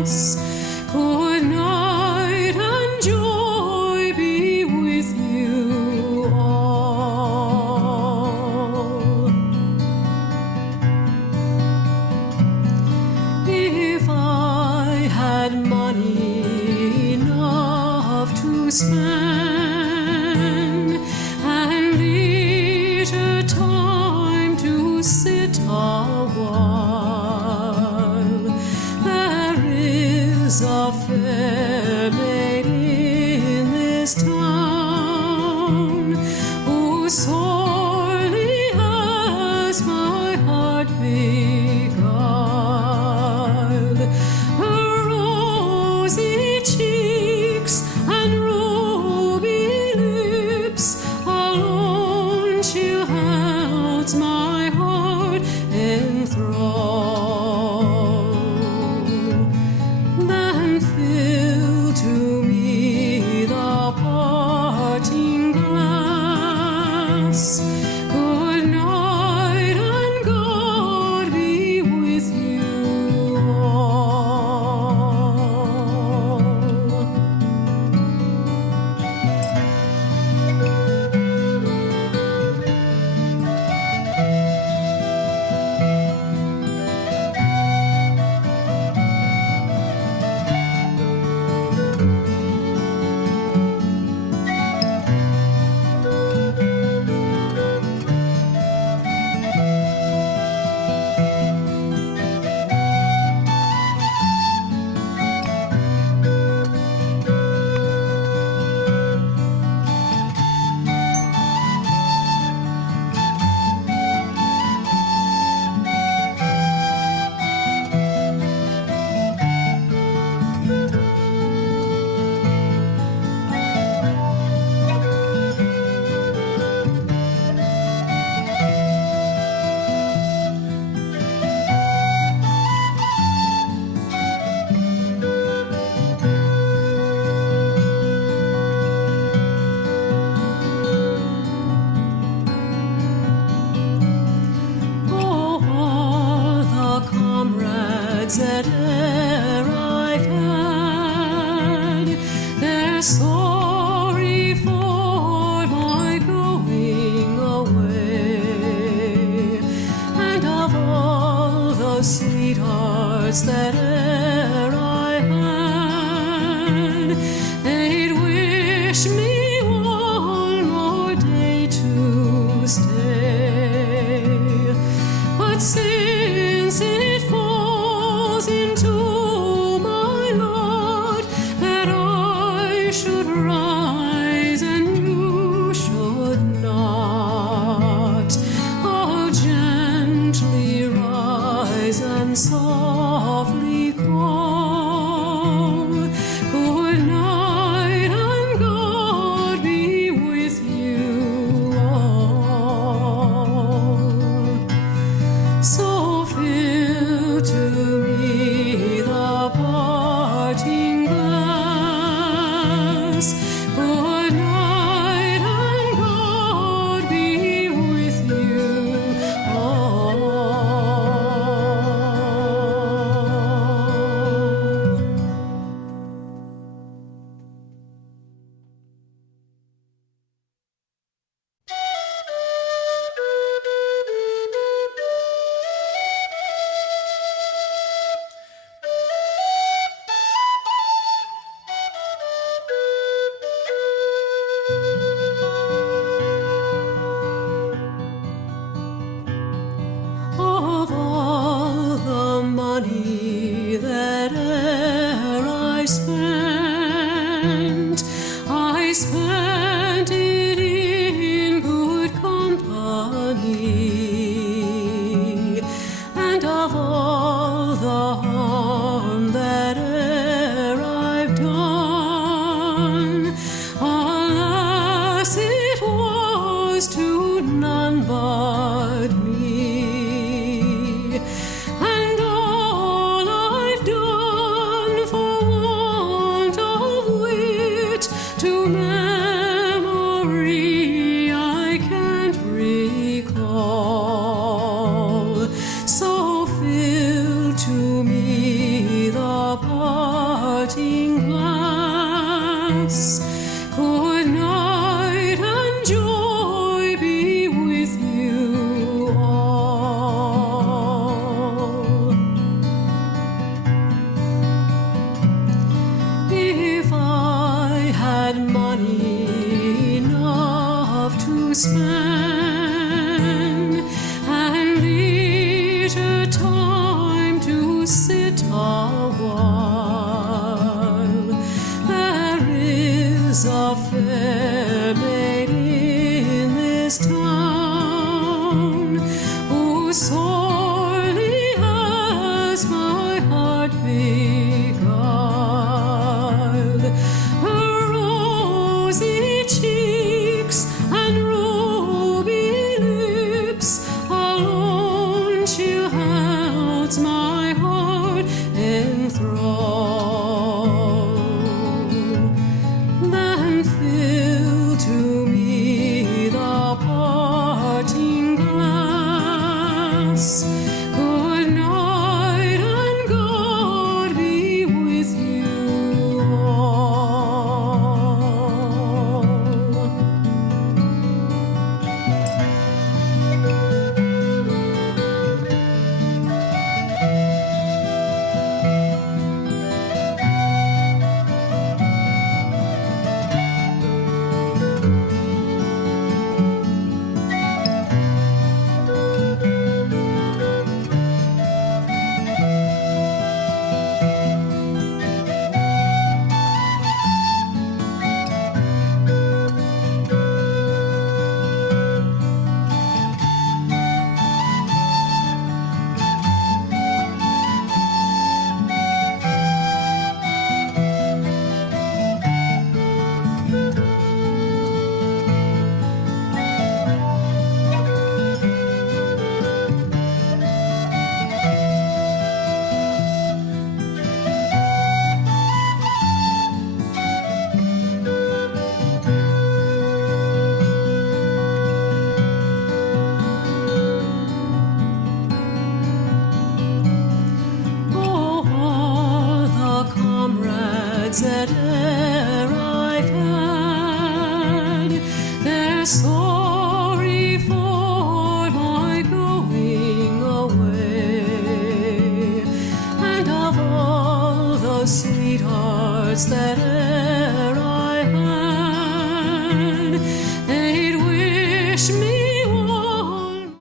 Good night and joy be with you all. If I had money enough to spend and leisure time to sit a while, there is a fair maid in this town who sorely has my heart beguiled. Her rosy cheeks and ruby lips alone she holds my heart in thrall. Then fill to me the parting glass. Good night and God be with you all. That e'er I've had, they're sorry for my going away. And of all the sweethearts that e'er I had, they'd wish me one more day to stay. But since it falls into my lot that I should rise and you should not, I'll gently rise and softly call. Good night and God be with you all. So fill to me those sweethearts that